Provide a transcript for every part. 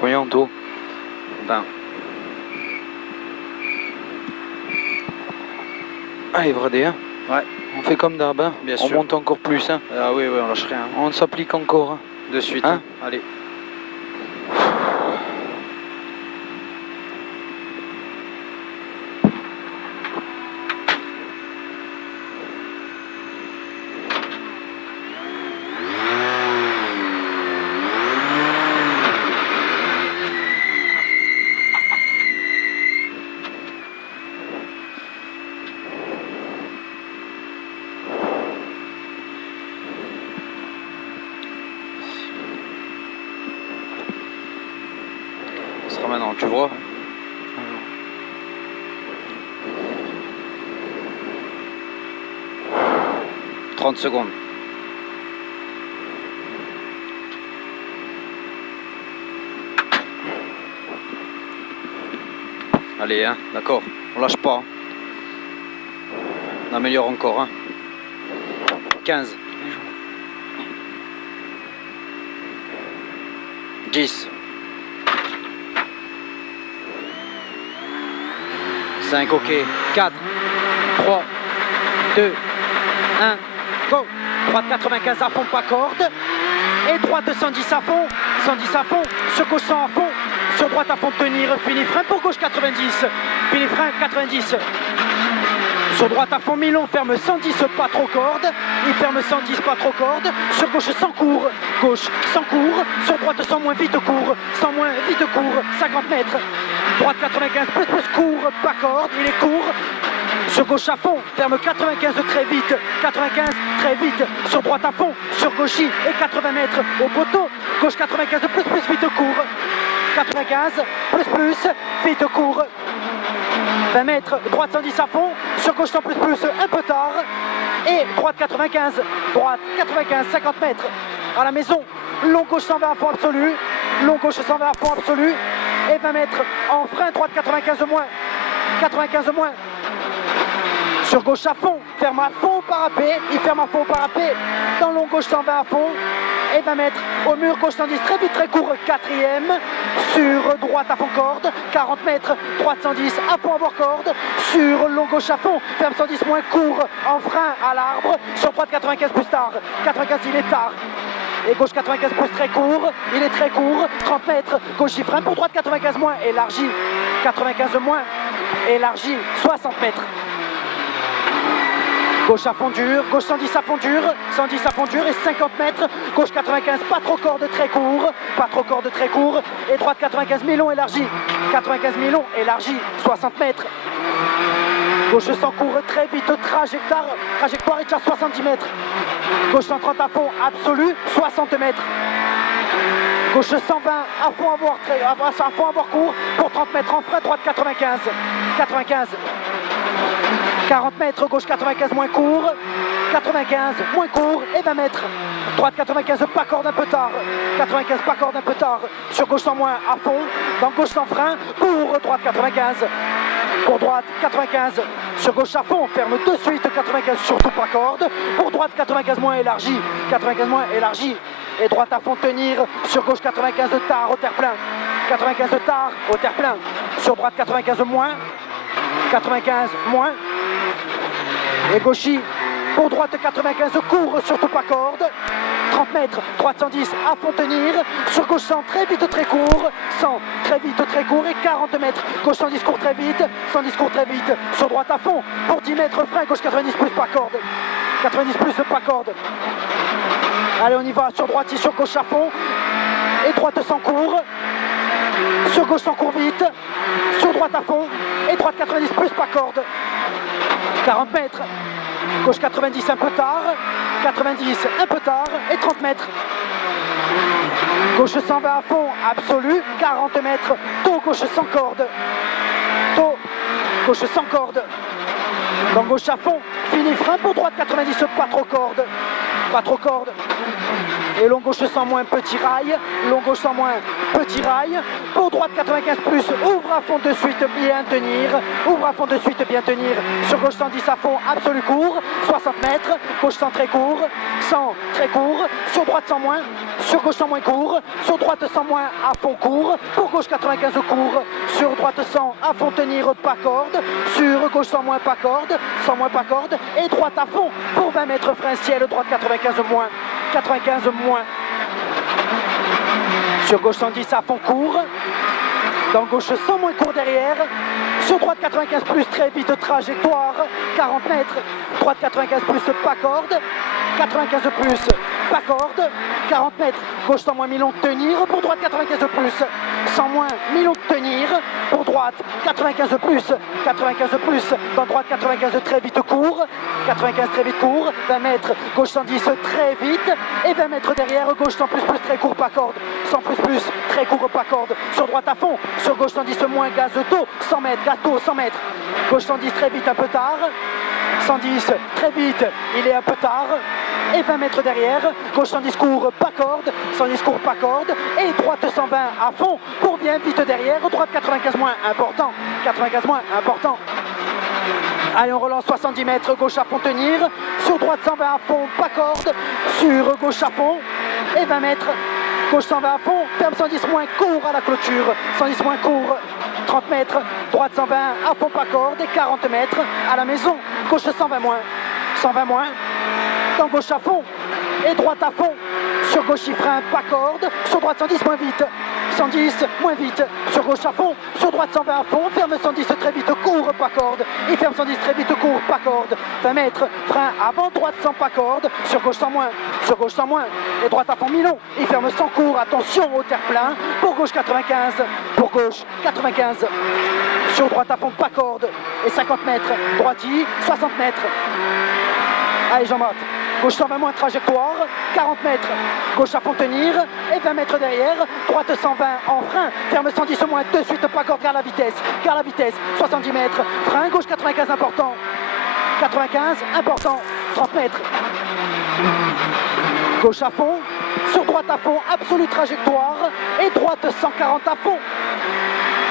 Combien en taux? 20. Allez, Bradé, hein. Ouais. On fait comme d'hab, hein. Bien on sûr. monte encore plus. Hein. Ah oui, oui, on lâche rien. On s'applique encore. Hein. De suite. Hein. Allez. Ce sera maintenant, tu vois. 30 secondes. Allez, hein, d'accord, on lâche pas. Hein. On améliore encore. Hein. 15. 10. 5, ok. 4, 3, 2, 1, go. Droite 95 à fond, pas corde. Et droite 110 à fond, 110 à fond, sur gauche 100 à fond, sur droite à fond de tenir, fini frein pour gauche 90, fini frein 90. Sur droite à fond Milon, ferme 110, pas trop corde, il ferme 110, pas trop corde, sur gauche 100 court, gauche 100 court, sur droite 100 moins vite court, 100 moins vite court, 50 mètres, droite 95 plus court, pas corde, il est court, sur gauche à fond, ferme 95 très vite, 95 très vite, sur droite à fond, sur gauche et 80 mètres au poteau, gauche 95 plus vite court, 95 plus vite court, 20 mètres, droite 110 à fond, sur gauche 100 plus un peu tard, et droite 95, 50 mètres à la maison, long gauche 120 à fond absolu, long gauche 120 à fond absolu, et 20 mètres en frein, droite 95 moins, 95 moins, sur gauche à fond, ferme à fond au parapet, il ferme à fond au parapet, dans long gauche 120 à fond, et 20 mètres au mur, gauche 110, très vite, très court, quatrième, sur droite à fond corde, 40 mètres, droite 110, à fond avoir corde, sur long gauche à fond, ferme 110 moins court, en frein à l'arbre, sur droite 95 plus tard, 95 il est tard, et gauche 95 plus très court, il est très court, 30 mètres, gauche il freine pour droite 95 moins, élargi, 95 moins, élargi, 60 mètres. Gauche à fond dur, gauche 110 à fond dur, 110 à fond dur et 50 mètres, gauche 95, pas trop corde très court, et droite 95 Milon élargi, 95 Milon élargi, 60 mètres. Gauche 100 court très vite, trajectoire et déjà 70 mètres. Gauche 130 à fond absolu, 60 mètres. Gauche 120 à fond avoir court pour 30 mètres en frein, droite 95, 40 mètres, gauche 95 moins court, 95 moins court et 20 mètres. Droite 95 pas corde un peu tard, 95 pas corde un peu tard, sur gauche 100 moins à fond, dans gauche sans frein, pour droite 95. Pour droite 95, sur gauche à fond, ferme de suite 95, surtout pas corde, pour droite 95 moins élargi, 95 moins élargi, et droite à fond tenir, sur gauche 95 tard au terre-plein, 95 tard au terre-plein, sur droite 95 moins, 95 moins, et gauchy, pour droite 95 court, surtout pas corde, 30 mètres, droite 110 à fond tenir, sur gauche 100 très vite très court, 100 très vite très court et 40 mètres, gauche 110 court très vite, 110 court très vite, sur droite à fond, pour 10 mètres frein, gauche 90 plus pas corde, 90 plus pas corde. Allez on y va, sur droite et sur gauche à fond, et droite 100 court, sur gauche 100 court vite, sur droite à fond, et droite 90 plus pas corde, 40 mètres, gauche 90 un peu tard, 90 un peu tard, et 30 mètres. Gauche 120 à fond, absolu, 40 mètres, taux gauche sans corde, taux gauche sans corde, dans gauche à fond, fini frein pour droite 90, pas trop corde, pas trop corde. Et long gauche sans moins, petit rail. Long gauche sans moins, petit rail. Pour droite 95 plus, ouvre à fond de suite, bien tenir. Ouvre à fond de suite, bien tenir. Sur gauche 110 à fond, absolu court. 60 mètres, gauche 100 très court. 100 très court. Sur droite 100 moins, sur gauche 100 moins court. Sur droite 100 moins à fond court. Pour gauche 95 court. Sur droite 100 à fond tenir, pas corde. Sur gauche 100 moins, pas corde. 100 moins, pas corde. Et droite à fond pour 20 mètres frein ciel. Droite 95 moins. 95 moins. Sur gauche 110 à fond court. Dans gauche 100 moins court derrière. Sur droite 95 plus, très vite trajectoire. 40 mètres. Droite 95 plus, pas corde. 95 plus, pas corde. 40 mètres. Gauche 100 moins, mi-long tenir. Pour droite 95 plus. 100 moins, mi-long tenir. Pour droite 95 plus. 95 plus. Dans droite 95 très vite court. 95 très vite court. 20 mètres. Gauche 110 très vite. Et 20 mètres derrière. Gauche 100 plus plus très court, pas corde. 100 plus plus très court, pas corde. Sur droite à fond. Sur gauche 110 moins, gaz tôt. 100 mètres, gâteau 100 mètres. Gauche 110 très vite, un peu tard. 110 très vite, il est un peu tard. Et 20 mètres derrière, gauche 110 court, pas corde, 110 court, pas corde, et droite 120 à fond, pour bien vite derrière, droite 95 moins, important, 95 moins, important. Allez, on relance 70 mètres, gauche à fond tenir, sur droite 120 à fond, pas corde, sur gauche à fond, et 20 mètres, gauche 120 à fond, ferme 110 moins, court à la clôture, 110 moins, court, 30 mètres, droite 120 à fond, pas corde, et 40 mètres à la maison, gauche 120 moins, 120 moins, dans gauche à fond, et droite à fond, sur gauche il frein, pas corde, sur droite 110 moins vite, 110 moins vite, sur gauche à fond, sur droite 120 à fond, ferme 110 très vite, court, pas corde, et ferme 110 très vite, court, pas corde, 20 mètres, frein avant, droite 100, pas corde, sur gauche 100 moins, sur gauche 100 moins, et droite à fond mi-long, et ferme 100 court, attention au terre-plein, pour gauche 95, pour gauche 95, sur droite à fond, pas corde, et 50 mètres, droiti, 60 mètres, allez Jean-Marc. Gauche 120 moins trajectoire, 40 mètres, gauche à fond tenir, et 20 mètres derrière, droite 120 en frein, ferme 110 moins, de suite pas corde, garde la vitesse, 70 mètres, frein, gauche 95 important, 95 important, 30 mètres, gauche à fond, sur droite à fond, absolue trajectoire, et droite 140 à fond,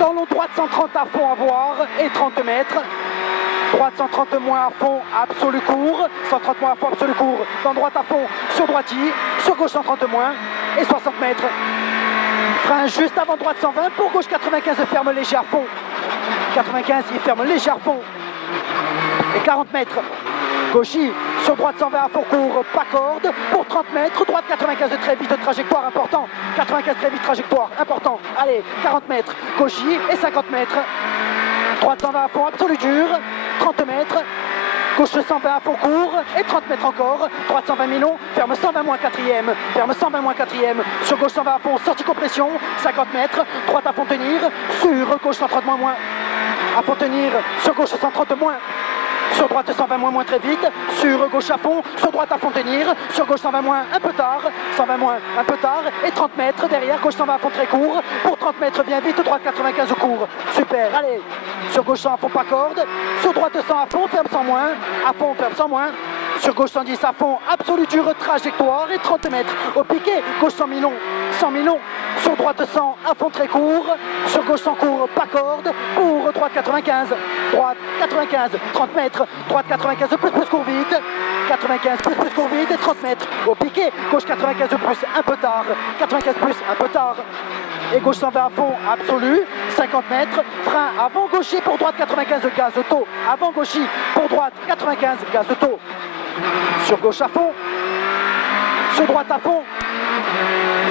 dans l'eau droite 130 à fond à voir, et 30 mètres, droite 130 moins à fond, absolu court, 130 moins à fond, absolu court, dans droite à fond, sur droiti, sur gauche 130 moins, et 60 mètres. Frein juste avant droite 120, pour gauche 95, ferme léger à fond. 95, il ferme léger à fond. Et 40 mètres. Gauchy, sur droite 120 à fond court, pas corde, pour 30 mètres, droite 95 très vite, trajectoire important, 95 très vite, trajectoire important, allez, 40 mètres, Gauchy, et 50 mètres. Droite 120 à fond, absolu dur, 30 mètres, gauche 120 à fond court, et 30 mètres encore, droite 120 mi-long, ferme 120 moins quatrième, ferme 120 moins quatrième, sur gauche 120 à fond, sortie compression, 50 mètres, droite à fond tenir, sur gauche 130 moins, à fond tenir, sur gauche 130 moins, sur droite 120 moins très vite, sur gauche à fond, sur droite à fond tenir, sur gauche 120 moins un peu tard, 120 moins un peu tard, et 30 mètres derrière, gauche 120 à fond très court, pour 30 mètres bien vite, droite 95 court, super, allez, sur gauche 100 à fond pas corde, sur droite 100 à fond, ferme 100 moins, à fond, ferme 100 moins, sur gauche 110 à fond, absolu dur, trajectoire, et 30 mètres au piqué, gauche 100 mi-long, 100 mi-long, sur droite 100 à fond très court, sur gauche 100 court, pas corde, pour droite 95, droite 95, 30 mètres, droite 95 plus court vite, 95 plus court vite, et 30 mètres au piqué, gauche 95 plus un peu tard, 95 plus un peu tard, et gauche 120 à fond, absolu, 50 mètres, frein avant gaucher pour droite 95, gaz auto, avant gaucher pour droite 95, gaz auto, sur gauche à fond, sur droite à fond,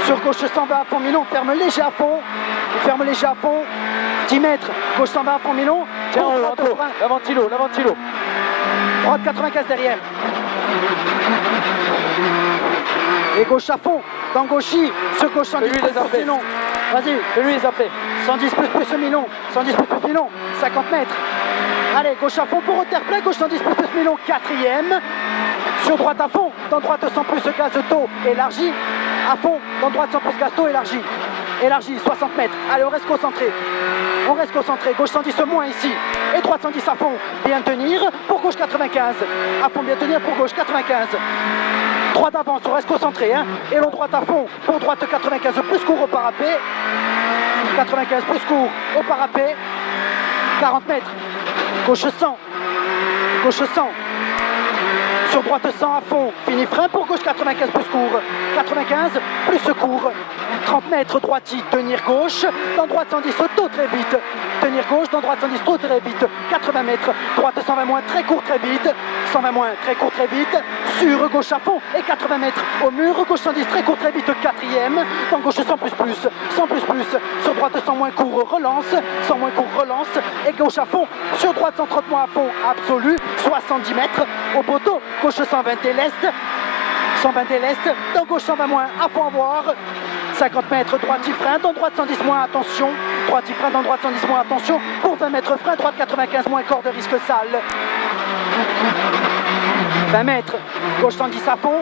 sur gauche 120 à fond mi-long, ferme léger à fond, 10 mètres, gauche 120 à fond mi-long, tiens, l'aventilo, droite 95 derrière. Et gauche à fond, dans gauchy, sur gauche 110 plus mi-long, vas-y, fais-lui les appeler. 110 plus mi-long, 110 plus mi-long, 50 mètres. Allez, gauche à fond pour au terre-plein, gauche 110 plus mi-long, quatrième. Sur droite à fond, dans droite 100 plus gaz taux élargi. À fond, dans droite 100 plus gaz taux élargi. Élargi, 60 mètres. Allez, on reste concentré. Gauche 110 moins ici. Et droite 110 à fond, bien tenir. Pour gauche 95. À fond, bien tenir pour gauche 95. 3 d'avance, on reste concentré, hein. Et l'on droite à fond, pour droite 95 plus court au parapet, 95 plus court au parapet, 40 mètres, gauche 100, gauche 100, sur droite 100 à fond, fini frein pour gauche 95 plus court, 95 plus court, 30 mètres droiti, tenir gauche, dans droite 110 auto très vite, tenir gauche, dans droite 110 auto très vite, 80 mètres, droite 120 moins, très court très vite, 120 moins, très court très vite, sur gauche à fond et 80 mètres au mur, gauche 110 très court très vite, 4e, dans gauche 100 plus plus, 100 plus plus, sur droite 100 moins court, relance, 100 moins court, relance, et gauche à fond, sur droite 130 moins à fond, absolu, 70 mètres, au poteau, gauche 120 déleste, 120 déleste, dans gauche 120 moins, à fond à voir, 50 mètres, droite frein, dans droite 110 moins, attention, droite frein, dans droite 110 moins, attention, pour 20 mètres frein, droite 95 moins, corde risque sale, 20 mètres, gauche 110 à fond,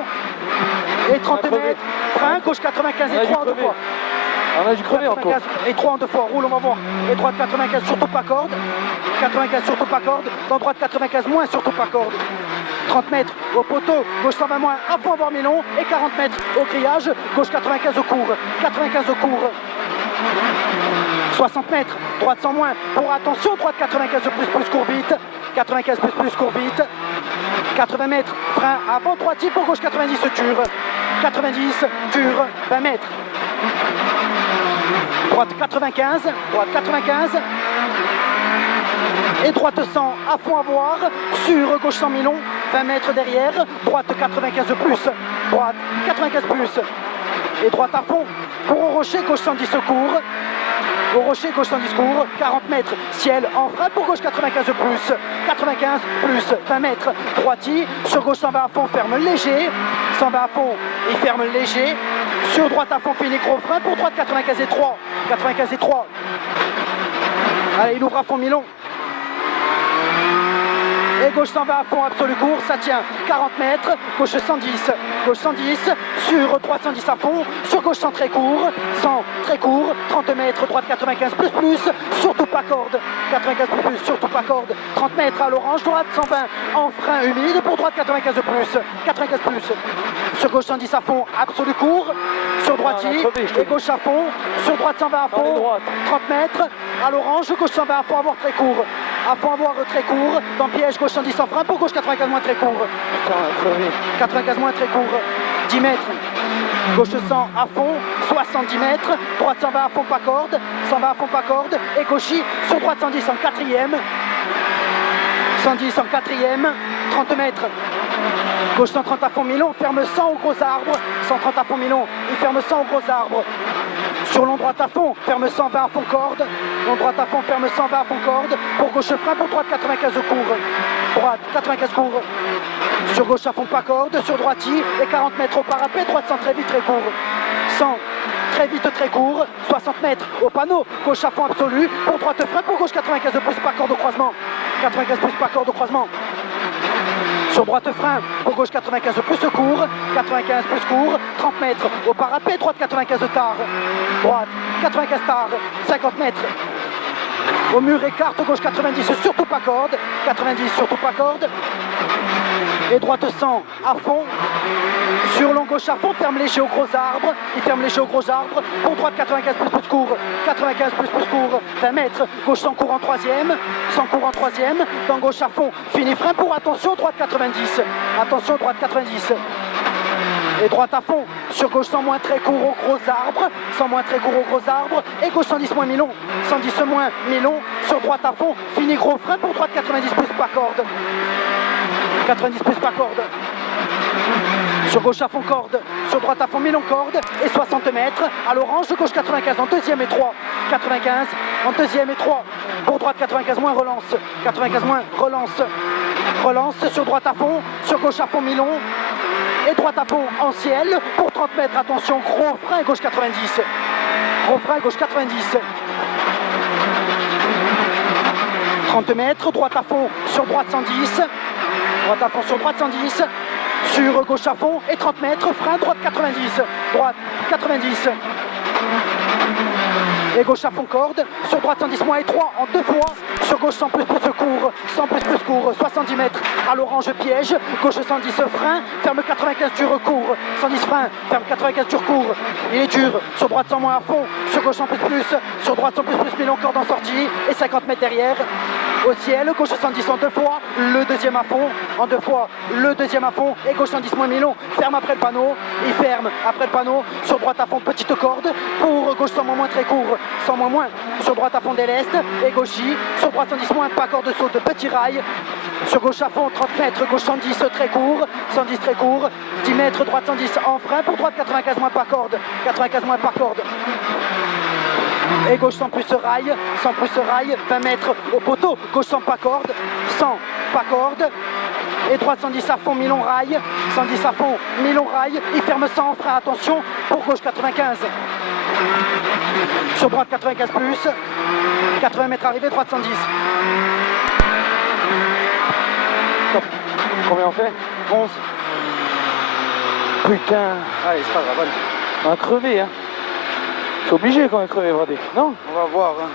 et 30 mètres, frein, gauche 95 et 3 en 2 fois. On a dû crever encore. Et 3 en 2 fois, roule, on va voir. Et droite 95, surtout pas corde. 95, surtout pas corde. Dans droite 95 moins, surtout pas corde. 30 mètres au poteau, gauche 120 moins, à fond avoir Milon. Et 40 mètres au grillage, gauche 95 au court. 95 au court. 60 mètres, droite 100 moins. Pour attention, droite 95 plus court vite. 95 plus court vite. 80 mètres, frein avant, droitier pour gauche 90 dur. 90, dur, 20 mètres. Droite 95, droite 95. Et droite 100 à fond à voir, sur gauche 100 Milon, 20 mètres derrière, droite 95 plus, droite 95 plus, et droite à fond, pour au rocher, gauche 110 secours, au rocher, gauche 110 court, 40 mètres, ciel en frein pour gauche 95 plus, 95 plus, 20 mètres, droitier, sur gauche 120 à fond, ferme léger, 120 à fond, il ferme léger, sur droite à fond, fini gros frein pour droite 95 et 3, 95 et 3, allez, il ouvre à fond Milon. Et gauche 120 à fond, absolu court, ça tient 40 mètres, gauche 110, sur droite 110 à fond, sur gauche 100 très court, 100 très court, 30 mètres, droite 95 plus, surtout pas corde, 95 plus, surtout pas corde, 30 mètres à l'orange, droite 120 en frein humide, pour droite 95 plus, 95 plus, sur gauche 110 à fond, absolu court, sur droitier, et gauche à fond, sur droite 120 à fond, 30 mètres, à l'orange, gauche 120 à fond, avoir très court, à fond avoir très court, dans piège, gauche 110 en frein, pour gauche 95 moins très court, 95 moins très court, 10 mètres, gauche 100 à fond, 70 mètres, droite 120 à fond pas corde, 120 à fond pas corde, et gauchy sur droite 110 en 4e, 110 en 4e, 30 mètres, gauche 130 à fond Milon, ferme 100 au gros arbre, 130 à fond Milon, il ferme 100 au gros arbre, sur long droite à fond, ferme 120 à fond corde, long droite à fond, ferme 120 à fond corde, pour gauche frein, pour droite 95 court, droite 95 court, sur gauche à fond pas corde, sur droitier, et 40 mètres au parapet, droite 100 très vite très court, 100 très vite très court, 60 mètres au panneau, gauche à fond absolu, pour droite frein, pour gauche 95 plus pas corde au croisement, 95 plus pas corde au croisement, sur droite frein, pour gauche 95 plus court, 95 plus court, 30 mètres au parapet, droite 95 tard, droite 95 tard, 50 mètres au mur écarte, gauche 90 surtout pas corde, 90 surtout pas corde, et droite 100 à fond, sur long gauche à fond, ferme léger au gros arbre, il ferme léger au gros arbre, pour droite 95 plus court, 95 plus court, 20 mètres, gauche 100 court en 3e, 100 court en 3e, dans gauche à fond, fini frein pour attention, droite 90, attention droite 90, et droite à fond, sur gauche 100 moins très court au gros arbre, 100 moins très court au gros arbre, et gauche 110 moins Milon, 110 moins Milon, sur droite à fond, fini gros frein pour droite 90 plus pas corde, 90 plus pas corde, sur gauche à fond corde, sur droite à fond Milon corde, et 60 mètres, à l'orange, gauche 95 en 2e et 3, 95 en 2e et 3, pour droite 95 moins relance, 95 moins relance, relance sur droite à fond, sur gauche à fond Milon, et droite à fond en ciel, pour 30 mètres, attention, gros frein gauche 90, gros frein gauche 90, 30 mètres, droite à fond sur droite 110, droite à fond sur droite 110, sur gauche à fond, et 30 mètres, frein droite 90, droite 90, Et gauche à fond corde, sur droite 110 moins et 3 en 2 fois, sur gauche 100 plus court, 100 plus court, 70 mètres à l'orange piège, gauche 110 frein, ferme 95 du recours, 110 frein, ferme 95 du recours, il est dur, sur droite 100 moins à fond, sur gauche 100 plus, sur droite 100 plus, 1000 en corde en sortie et 50 mètres derrière, au ciel, gauche 110 en 2 fois, le deuxième à fond, en 2 fois, le deuxième à fond, et gauche 110 moins 1000, ferme après le panneau, il ferme après le panneau, sur droite à fond, petite corde, pour gauche 100 moins très court, 100 moins, sur droite à fond des l'Est, et gauchis, sur droite 110 moins, pas corde saut de petit rail, sur gauche à fond 30 mètres, gauche 110 très court, 110 très court, 10 mètres, droite 110 en frein, pour droite 95 moins pas corde, 95 moins pas corde. Et gauche 100 plus rail, 20 mètres au poteau, gauche 100 pas corde, 100 pas corde, et droite 110 à fond, 1000 rail, 110 à fond, 1000 rail, il ferme 100 en frein, attention, pour gauche 95, sur droite 95 plus, 80 mètres arrivée, droite 110. Combien on fait? 11. Putain, Allez, c'est pas grave, allez. on va crever, hein. C'est obligé quand même de crever, Bradé. Non? On va voir. Hein.